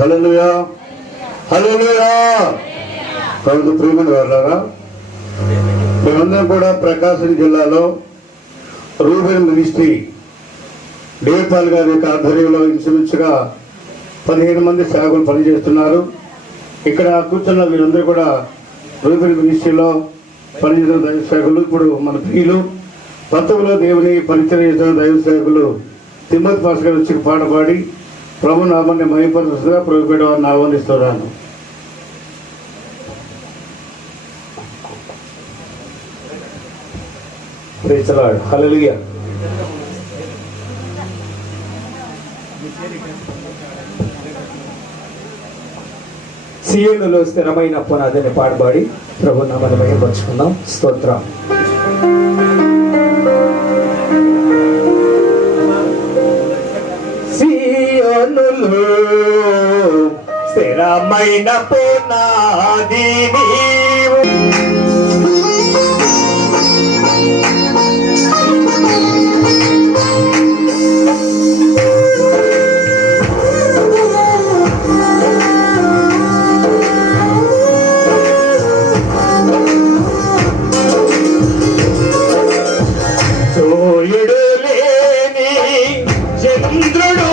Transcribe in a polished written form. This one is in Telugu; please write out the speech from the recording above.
హల్లెలూయా హల్లెలూయా. కాబట్టి ప్రియమైన వారులారా, మేమందరం కూడా ప్రకాశం జిల్లాలో రూబెన్ మినిస్ట్రీ దేవపాల్ గారి యొక్క ఆధ్వర్యంలో ఇంచుమించుగా 15 మంది సేవకులు పనిచేస్తున్నారు. ఇక్కడ కూర్చున్న వీరందరూ కూడా రూబెన్ మినిస్ట్రీలో పనిచేస్తున్న దైవ సేవకులు. ఇప్పుడు మన ప్రియులు కొత్తలో దేవుని పరిచయం చేస్తున్న దైవ సేవకులు తిమ్మతి పాస్ గారు వచ్చి పాట పాడి ప్రభు నామాన్ని మహిమపరుస్తుగా ప్రభుపేట వారిని ఆహ్వానిస్తున్నాను. Praise the lord. హల్లెలూయా. సీయోనులో స్థిరమైన పునాదిని పాడబడి ప్రభు నామాన్ని మహిమపరుచుకుందాం. స్తోత్రం. స్థిరమైన పునాది నీవు, సూర్యుడు లేని చంద్రుడు